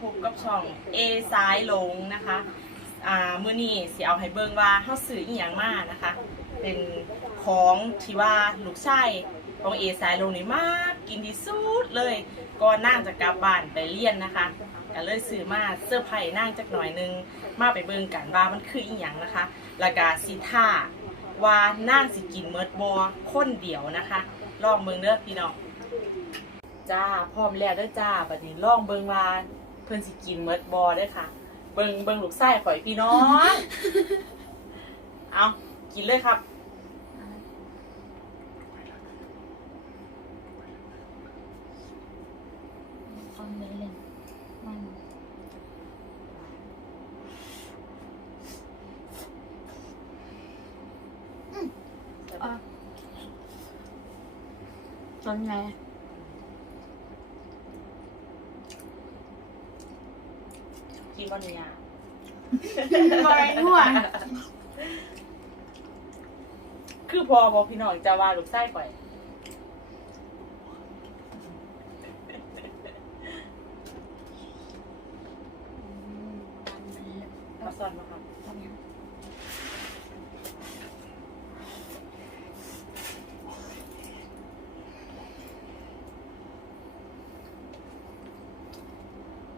ค่ะมือนี้มาพบกับช่อง A ซ้ายลงนะคะ อ่ามือนี้สิเอาให้เบิ่งว่าเฮาซื้ออีหยังมานะคะ เป็นของที่ว่าลูกชายของ A ซ้ายลงนี่มากกินที่สุดเลยก่อนนั่งจะกลับบ้านไปเรียนนะคะก็เลยซื้อมาเสื้อร์ไผ่นั่งจักหน่อยนึงมาไปเบิ่งกันว่ามันคืออีหยังนะคะแล้วก็สิท่าว่านั่งสิกินเมิดบอคนเดียวนะคะ ลองเบิ่งเด้อพี่น้องจ้าพร้อมแล้วเด้อจ้าบัดนี้ลองเบิ่งว่า เพิ่นสิกินเมิดบอเด้อค่ะ เบิ่งเบิ่งลูกไส้ข่อยพี่น้อง เอากินเลยครับเอาเนื้อเลยมันอะตอนไง กินบ่เนี่ยบอยนัวคือพอบอกพี่น้องจะว่าลูกไส้ข่อยมาสอนมาครับ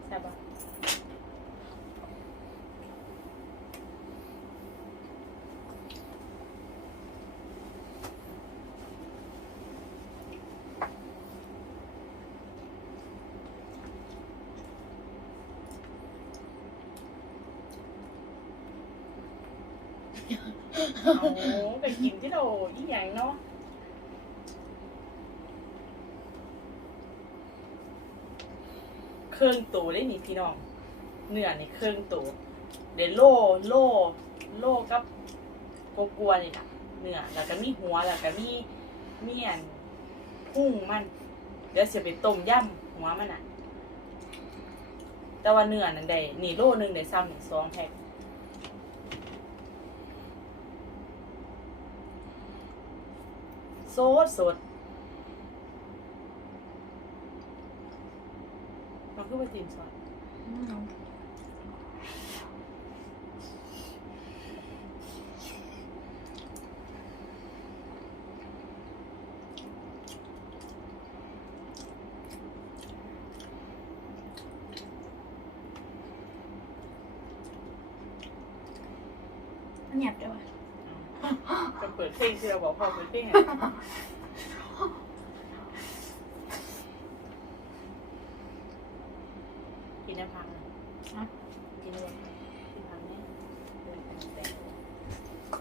ใช่ปะ เอาไปกินที่เราอีหยังเนาะเครื่องตัวได้นี่พี่น้องเนื้อนี่เครื่องตัวเดี๋ยวโล่โล่โล่กับกกัวนี่นะเนื้อแล้วก็มีหัวแล้วก็มีมีอันพุ่งมันเดี๋ยวเสียไปต้มย่ำหัวมันอะ แต่ว่าเนื้อนั่นได้นี่โล่หนึ่งได้ซ้ำหนึ่งสองแพ็ค ดสดมันคือว่าตีมซอสเงียบด้ปะ จะเปิดเพลงที่เราบอกพ่อเปิดเพลงอะกินน้ำพังเลยนะกินเลยกินพังเนี่ยเดินไปแต่งโอ้ย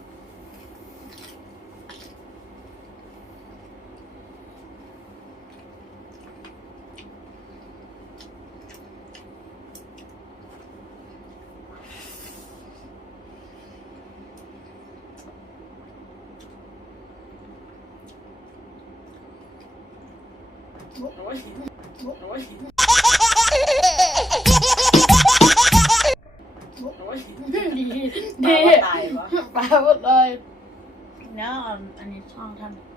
โอ้ยโอ้ย ดีดีลาว่าตายวะปลาหมดเลย แล้วเอาอันนี้ช่องทำ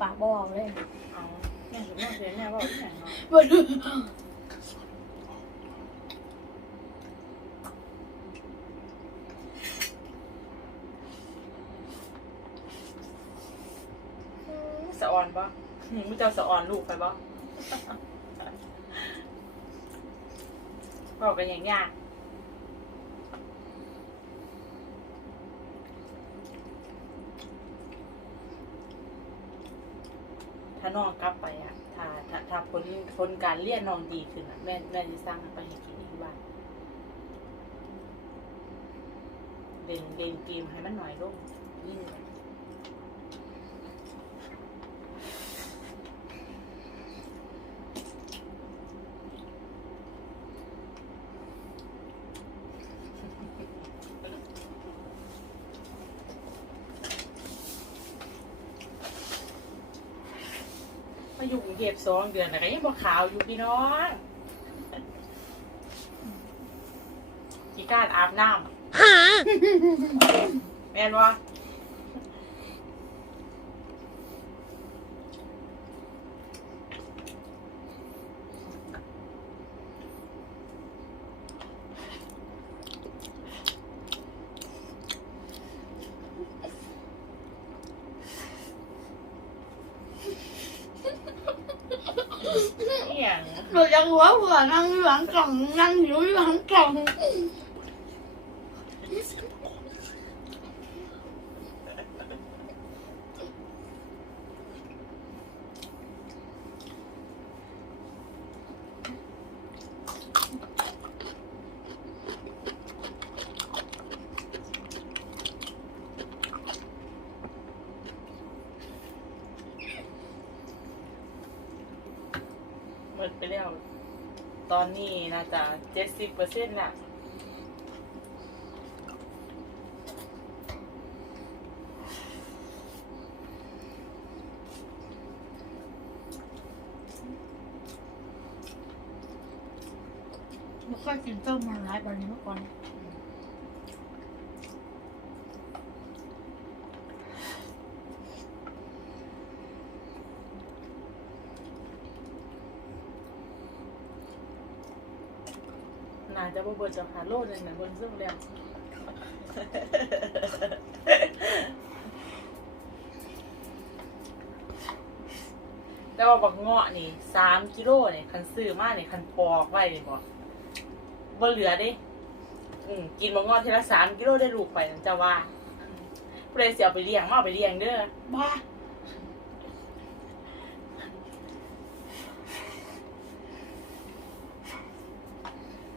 ปากบอกเลยเอาแม่ถึงแม่เสียแม่บอกที่ไหนเนาะมาดูสะออนปะมึงจะเอาสะออนลูกไปปะบอกกันอย่างยาก น้องกลับไปอะถ้าถ้าถ้าผลผลการเรียนน้องดีขึ้นอะแม่แม่จะสร้างให้ไปให้กินที่บ้านเล่นเล่นเกมให้มันหน่อยลงยิ่ง เลยอยู่กรุงเทพสองเดือนแต่ก็ยังบ่ขาวอยู่พี่น้องกี่การอาบน้ำแม่นวะ อหย่าง หนูจะรู้ว่าเผื่ อนั่งอยู่หลังกล่องนั่งอยู่หลังกล่อง หมดไปแล้ว ตอ น่าจะเจ็ดสิบเปอร์เซ็นต์น่ะไม่ค่อยกินต้มมันร้ายแบบนี้เมื่อก่อน น่าจะบ่ เบิดเจ้าค่ะโลหนึงน่ะเบิ่งซึ่งแล้วแต่ว่าบักเงาะนี่สามกิโลเนี่ยคันซื้อมากเนี่ยคันปอกไว้นี่บ่บ่เหลือด้อืมกินบักเงาะทีละสามกิโลได้ลูกไปนั่นจะว่าผู้ใดสิเอาไปเลี้ยงมาเอาไปเลี้ยงเด้อบ้า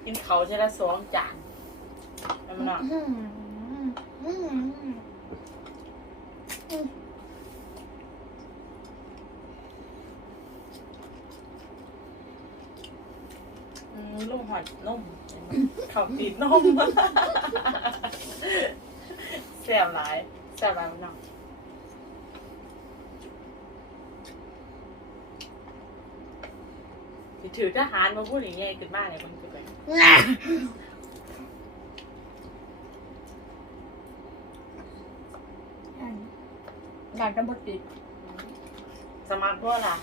กินเขาวทีละสองจานแล้วมันเนาะอืมลูกหอยนมเขาติดนมแซ่บหลายแซ่บหลายมันเนาะ ถือทหารมาพูดอย่างเงี้ยขึ้นมาเนี่ยมันคือไปอยากจะบดติดสมัครบ่ล่ะ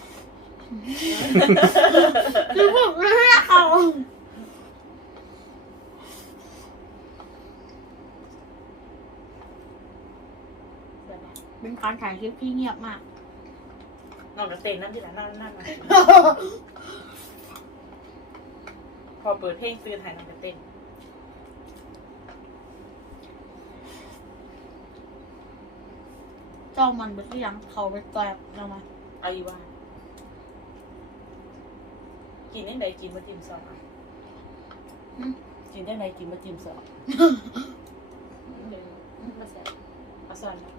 คือพวกเรียกเขาแซ่บหลายเป็นการถ่ายคลิปที่เงียบมาก นอกจากเต้นนั่นที่ละนั่นนั่นนั่นพ อเปิดเพลงตื่นถ่ายนอกจากเต้นเจ้ามันไปที่ยังเขาไปแตกเรามาเอาอีว่ากินได้ไหนกินมาจิ้มซอสอะอืมกินได้ไหนกินมาจิ้มซอสเดี๋ยวมาใส่เอาซอสมา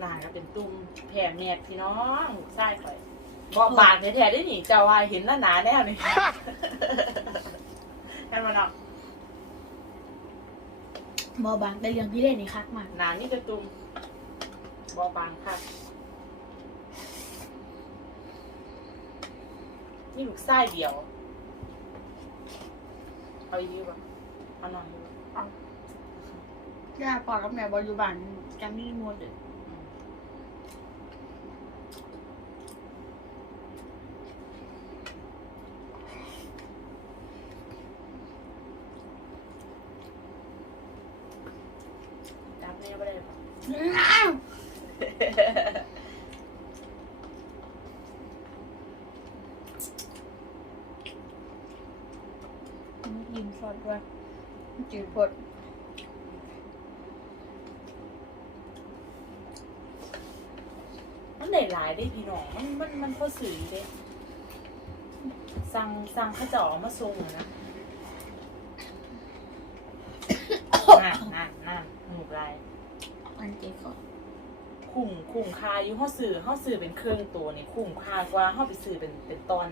หน้าก็ เป็นตุ่มแผ่แมดพี่น้องใช่ข่อยบอกบากในแท้ได้หนิเจ้าว่าเห็นหน้าหนาแน่นี่กันมาเนาะบอบางแต่เรื่องพี่เล่นนี่คักมากหนานี่จะตุ่มบอบางครับนี่ลูกไส้เดียว เอาอีกบ่เอาหน่อยดีบ่ย่าปอดกับแม่บออยู่บ้านจะมีมดเลย อืมจับแม่ไม่ได้หรอ ยิงสดด้วย จืดปวดมันได้หลายได้พี่น้องมันมันมันพอสื่อเด้สั่งสั่งข้าจะออมาส่งนะนั่นนั่นนั่นหมูลายอันเจ๊ก่อนคุ้มคุ้มค่าอยู่เฮาซื้อเฮาซื้อเป็นเครื่องตัวนี่คุ้มค่ากว่าเฮาไปซื้อเป็นเป็นตอน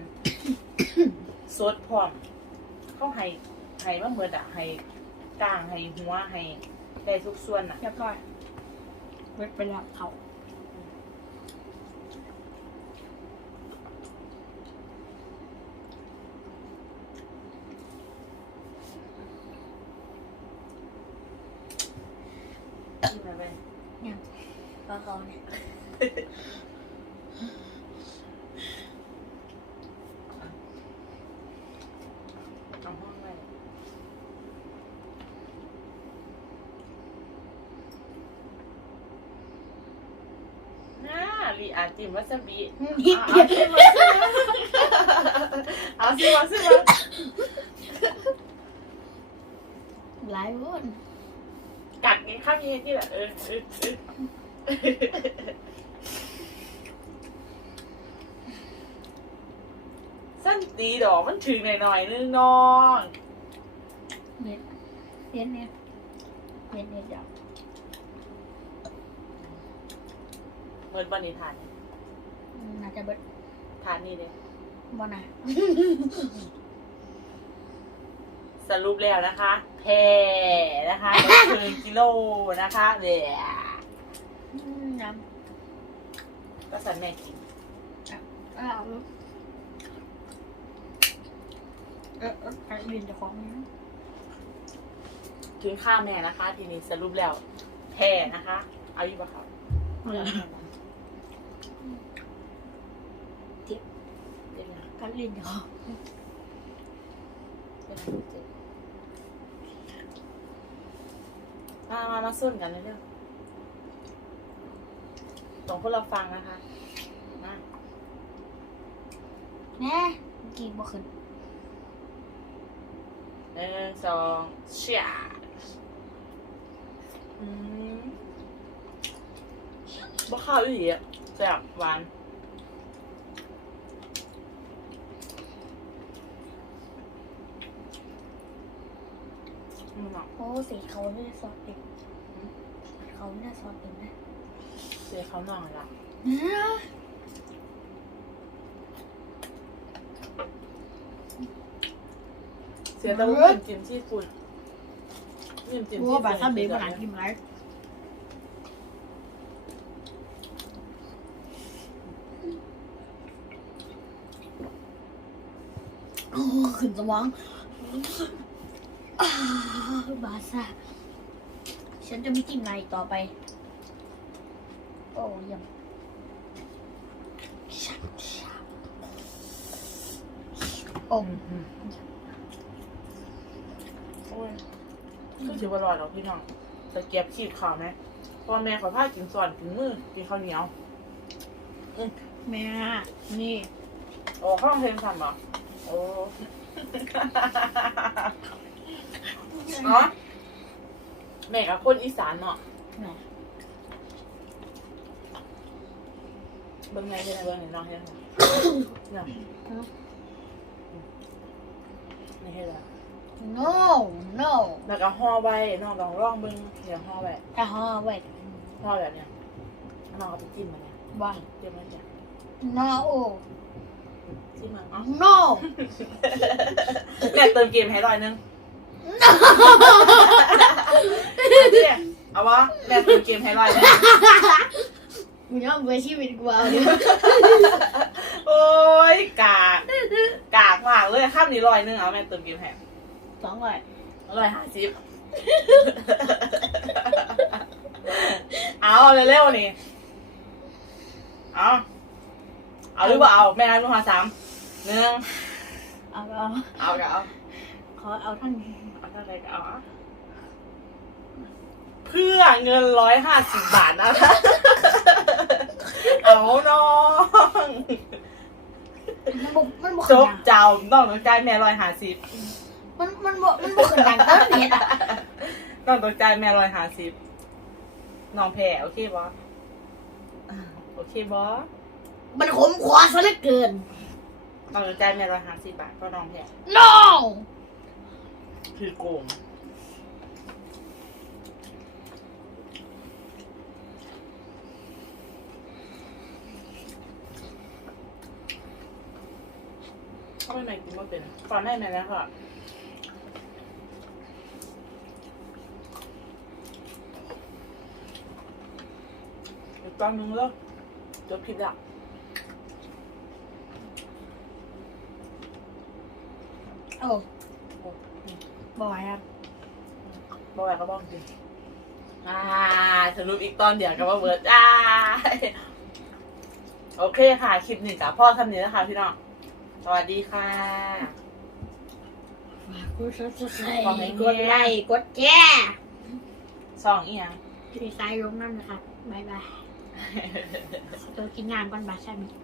สดพร้อมเขาให้ให้มาเมื่อดะให้ กลางให้หัวให้ได้ทุกส่วนอะ เรียบร้อยเว็ดไปแล้วเขากินมาไปเนี่ยปลาเขาเนี่ย เอาห้องไว้น่าลีอาจิม วาซาบินิดเอาเดียวเอาสิมาสิมาหลายคนกัดไงข้ามยังที่แบบเออเออเออสั้นตีดอกมันถึงหน่อยๆนึงน้องเน็ตเน็ตเนี่ยเน็ตเน็ตเดี๋ยวเหมือนบันนิทาน น่าจะเบิดทานนี่เลย บ่น่ะสรุปแล้วนะคะ แพรนะคะถึงกิโลนะคะเดี๋ยวอืมน้ก็สันแม่กินำเอาเออเออการเรียนเจะของนี้กินข้าวแม่นะคะ ทีนี้สรุปแล้ว แพรนะคะ เอาอยู่ปะครับเออ เจ็บนะ การเรียนเจะขอมามามาสุ่นกันเลยเร็วตรงพวกเราฟังนะคะมาแน่เมื่อกี้บ่ขึ้นหนึ่งสองเชียอืมบ่ข้าวอีหลีอะแซ่บหวาน อืมเนาะโอ้สีเขาไม่ได้สอดเต็มเขาไม่ได้สอดเต็มนะเสียเขาหน่อยละเนี่ยเสียแต่ว่าจิ้มจิ้มที่คุณจิ้มจิ้มกูที่ว่าบาคุณซ่าเบย์มาหลังกินไรโอ้ขึ้นสมองอ่า บาซ่าฉันจะไม่กินอะไรอีกต่อไป โอ้เยังชับชับโอ้อืมโอ้ยคือถือว่าอร่อยหรอกพี่น้องจะเก็บขีบข่าวไหมพ่อแม่ขอผ้ากินส่วนกินมือกินข้าวเหนียวแม่ นี่ โอ้ข้าวเพลงทำเหรอโอ้เนาะ แม่กับคนอีสานเนาะไหนเบิ่งไงเห็นไหมเบิ่งเห็นน้องเห็นไหมเนี่ยนี่เห็นแล้ว no no แล้วก็ห่อไว้น้องลองร่องเบิ่งเดี๋ยวห่อไว้ถ้าห่อไว้ห่อแบบเนี้ยน้องเอาไปจิ้มมาเนี่ยบ้างจิ้มมาเนี่ย no จิ้มมาเอ๋อ no แม่เติมเกมให้ร้อยหนึง เอาดิเอาวะแม่เติมเกมให้ร้อยหนึงมึงยอมเวชีวิตกูเอาดิโอ้ยกากกากมากเลยข้ามนี้ร้อยหนึงเอาแม่เติมเกมให้สองร้อยร้อยห้าสิบเอาเร็วๆนี่เอาเอาหรือเปล่าเอาแม่ลูกหาสามหนึ่งเอาเอาเอาก็เอาขอเอาทั้งนี้เอาเท่าไหรก็เอาอะเพื่อเงินร้อยห้าสิบบาทนะคะ เอาน้องมันบุมันบุจขึ้นบดังเจ้าต้องต้องจ่ายแม่ร้อยห้าสิบมันมันบุมันบุขึ้นดังตั้งเน็ตอะต้องต้องจ่ายแม่ร้อยห้าสิบน้องแพ้โอเคบอโอเคบอมันขมขวาซะเหลือเกินน้องต้องจ่ายแม่ร้อยห้าสิบบาทเพราะน้องแพ้ no ที่โกงก็ไม่ไหนกินก็เป็นตอนแรกในนั้นค่ะตอนนึงแล้วจบคลิปละโอ้ บอกอะไรก็บอกจริงอ่าสรุปอีกตอนเดียวกับว่าเบิร์ดอ่าโอเคค่ะ คลิปหนึ่งกับพ่อทำนี้นะคะพี่น้อง สวัสดีค่ะฝากกดซับสไครขอให้ต์เงี้กยดไลค์กดแชร์สองอีหยังที่ซ้ายลงนั่นนะครับบายบายขอตัวกินงานก่อนบาใช่ไหมบ